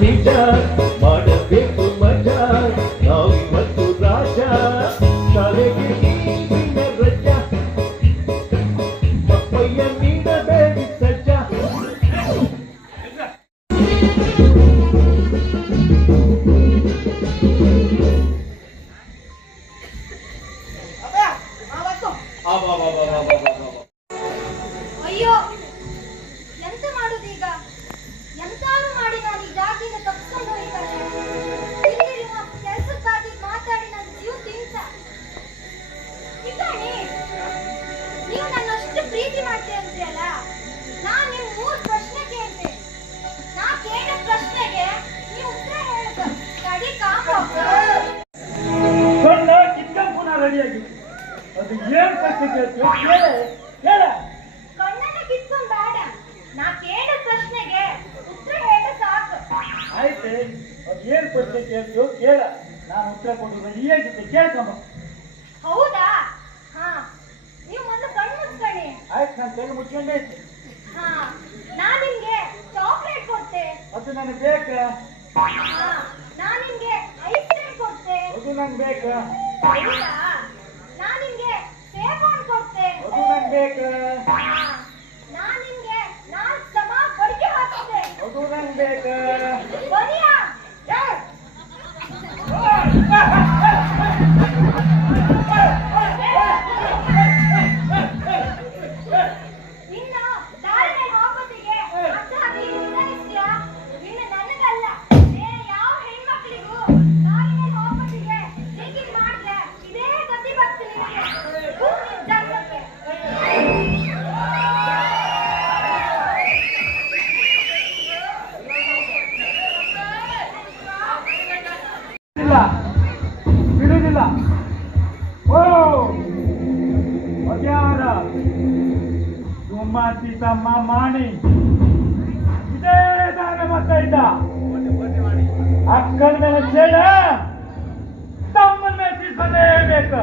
ನಿಜ ಮಾಡಬೇಕು ಮಜಾ ನಾವಿವತ್ತು ರಾಜ ಶಾಲೆಗೆ ಈಗಿನ ರಜಾ ಪಪ್ಪಯ್ಯ ನೀಡಬೇಡಿ ಸಜ್ಜಾ ಅಯ್ಯೋ ಎಂತ ಮಾಡುದೀಗ ಎಂತಾರು ಮಾಡಿ ನಾನು ಈ ಜಾತಿಯಿಂದ ತಪ್ಪಿಕೊಂಡು ಹೋಗ್ತಾರೆ ಕೆಲಸಕ್ಕಾಗಿ ಮಾತಾಡಿ ನನ್ನ ಜೀವ ತಿಂತ ಇದ್ದಾನೆ ನೀವು ನನ್ನ ಅಷ್ಟು ಪ್ರೀತಿ ಮಾಡ್ತೀಯ ಅಂತೀಯಲ್ಲ ನಾನ್ ನಿಮ್ 3 ಪ್ರಶ್ನೆ ಕೇಳ್ತೆ ನಾ ಕೇಳಿದ ಪ್ರಶ್ನೆಗೆ ನೀವು ಉತ್ತರ ಹೇಳ್ಬೇಕು ಕಡಿ ಸಣ್ಣ ಕಿತ್ಕೊಂಡ್ ಪುನಃ ರೆಡಿಯಾಗಿ ಅದು ಏನ್ ಪ್ರಶ್ನೆ ಕೇಳ್ತೀವಿ ಹೇಳ ಕಣ್ಣನ್ನ ಕಿತ್ಕೊಂಡ್ ಬೇಡ ನಾ ಕೇಳಿದ ಪ್ರಶ್ನೆಗೆ ಉತ್ತರ ಹೇಳ ಸಾಕು ಆಯ್ತೆ ಅದು ಏನ್ ಪ್ರಶ್ನೆ ಕೇಳ್ತೀವೋ ಕೇಳ ನಾನು ಉತ್ತರ ಕೊಡು ರೆಡಿಯಾಗಿದ್ದೆ ಕೇಳ್ಕೊಂಬ ಹೌದಾ ಹಾ ನೀವು ಮೊದಲು ಕಣ್ಣು ಮುಚ್ಕೊಳ್ಳಿ ಆಯ್ತು ನಾನು ಕೈ ಮುಚ್ಕೊಂಡೈತೆ ಹಾ ನಾನ್ ನಿಮ್ಗೆ ಚಾಕ್ಲೇಟ್ ಕೊಡ್ತೆ ಅದು ನನಗೆ ಬೇಕಾ ಹಾ ನಾನ್ ನಿಮ್ಗೆ ಐಸ್ ಕ್ರೀಮ್ ಕೊಡ್ತೆ ಅದು ನಂಗೆ ಬೇಕಾ ಹೌದಾ ನಾನ್ ನಿಮ್ಗೆ ಸೇಬ್ ಹಣ್ಣು ಕೊಡ್ತೆ ಅದು ನಂಗೆ ಬೇಕಾ ಹಾ ನಾನ್ ನಿಮ್ಗೆ 4 ಸಮ ಬಡಿಗೆ ಹಾಕ್ತೆ ಅದು ನಂಗೆ ಬೇಕಾ ಬನ್ನಿಯಾ ಇನ್ನ ದಾರಿಯಲ್ಲಿ ಹೋಗೋದಿಗೆ ಅರ್ಥಾಗಿ ನಿರ್ಣಯಿಸ್ತೀಯಾ ಇನ್ನು ನನಗಲ್ಲ ಬೇರೆ ಯಾವ ಹೆಣ್ಮಕ್ಳಿಗೂ ದಾರಿಯಲ್ಲಿ ಹೋಗೋದಿಗೆ ಹೀಗೆ ಮಾಡಿದ್ರೆ ಇದೇ ಗತಿ ಬರ್ತೀನಿ ಜನ್ಮಕ್ಕೆ ಇಲ್ಲ ಬಿಡುವುದಿಲ್ಲ ಓ ಅದ್ಯಾರ ಸುಮ್ಮತಿ ತಮ್ಮ ಮಾಣಿ ಇದೇ ದಾನ ಮತ್ತ ಇದ್ದ ಅಕ್ಕನ ಮೇಲೆ ಸೇಡ ತಮ್ಮನ ಮೇಲೆ ತೀರ್ಸಲೇಬೇಕು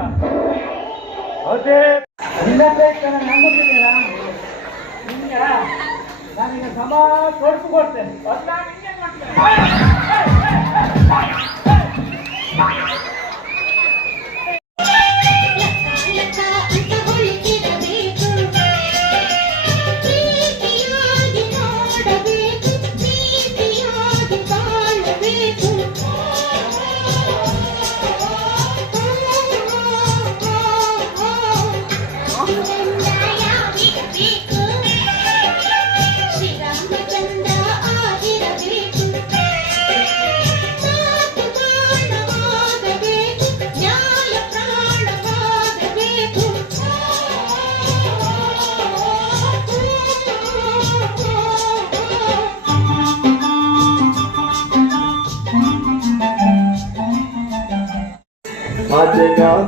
ಅದೇ ಇನ್ನೊಂದು ನಂಗುತ್ತಿದ್ದೀರಾ ನಿಮ್ಗೆ ನಾನೀಗ ಸಮ ತೊಡಕು ಕೊಡ್ತೇನೆ ಅದು ನಾನು ಹಿಂಗೆ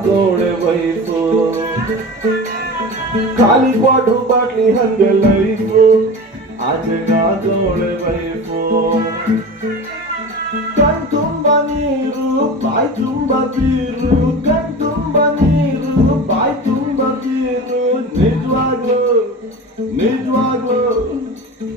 ಗೋಡೆ ವೈಫು ಖಾಲಿ ವಾಟರ್ ಬಾಟ್ಲಿ ಹಂಗೆ ಲೈಫು ಗೋಡೆ ವೈಫು ಕಣ್ ತುಂಬ ನೀರು ಬಾಯಿ ತುಂಬ ಬೀರು ಕಣ್ ತುಂಬ ನೀರು ಬಾಯಿ ತುಂಬ ಬೀರು ನಿಜವಾಗ್ಲು ನಿಜವಾಗ್ಲು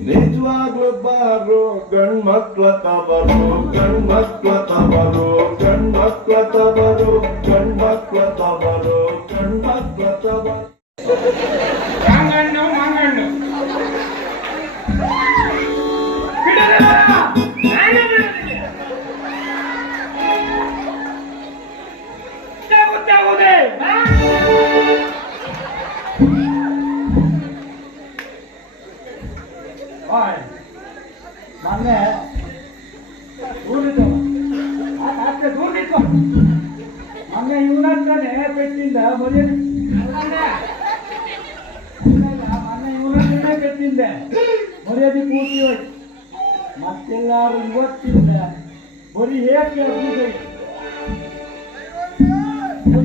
ನಿಜವಾಗ್ಲು ಬಾರು ಗಂಡ್ಮಕ್ಳ ತಬರು ಗಂಡ್ಮಕ್ಳ ತಬರು ಗಂಡ್ಮಕ್ಳ ತಬರು ಗಂಡ್ಮಕ್ಳ ತಬರು ಗಂಡ್ಮಕ್ಳ ತಬರು ಮಾಂಗಣ್ಣು ಮಾಂಗಣ್ಣು ಮೊನ್ನೆ ಮೊನ್ನೆ ಇವನಂತಾನೆ ಪೆಟ್ಟಿಂದ ಮೊನ್ನೆ ಇವನಂತಾನೆ ಪೆಟ್ಟಿಂದೆ ಮರ್ಯಾದೆ ಪೂರ್ತಿ ಹೋಯ್ತು ಮತ್ತೆಲ್ಲಾರು ಇವತ್ತಿಂದ ಬರೀ ಹೇಗೆ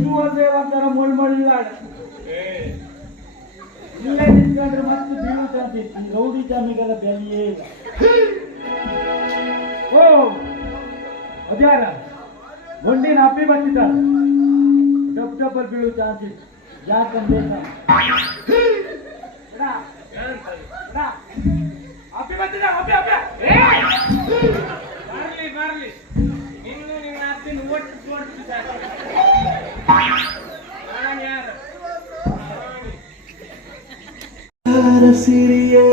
ಮದುವೆ ಒಂಥರ ಮೊಳ್ಮೊಳ್ಳ ಇಲ್ಲೇ ನಿಂತ್ಕೊಂಡ್ರೆ ಮತ್ತೆ ಬೀಳುತ್ತಂತಿತ್ತು ಈ ರೌಡಿ ಜಾಮಿಗೆಲ್ಲ ಬೆಲೆಯೇ ಇಲ್ಲ. ಓ ಅದ್ಯಾರ ಒಂದಿನ ಅಪ್ಪಿ ಬಂದಿದ್ದ ಡಬ್ಬಲ್ಲಿ ಬೀಳು ಚಾನ್ಸ್ ಇತ್ತು ಯಾಕಂದ್ರೆ ಅಪ್ಪಿ ಬಂದಿದ್ದ ಅಪ್ಪಿ ಅಪ್ಪಿ ಸಿರಿಯೇ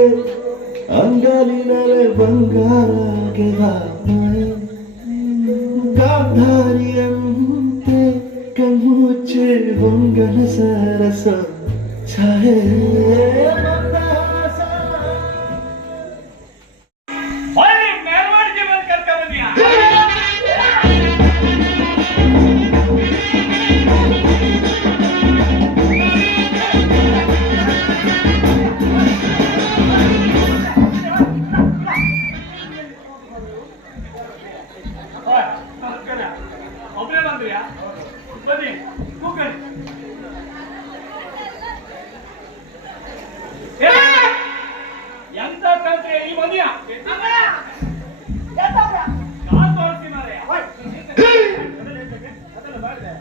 ಅಂಗಲಿನಲೆ ಬಂಗಾರಗೆ ಗಾಂಧಾರಿಯಂತೆ ಕಣ್ಣುಚ್ಚೆ ಬಂಗನ ಸರಸ ಛಾಯೆ ಮೆರವಣಿಗೆ ಬಂದು ಕರ್ಕ ಬಂದಿಯಾ ಒಬ್ಬರೇ ಬಂದ್ರಿಯಾ ಬನ್ನಿ ಕೂತ್ಕೊಳ್ಳಿ ಎಂತ ಕಂತ್ರಿ ಈ ಮನೆಯ ಕಾಲ್ ತೋರಿಸಿ ಮಾರಯ್ಯ ಅದೆಲ್ಲ ಮಾಡಿದೆ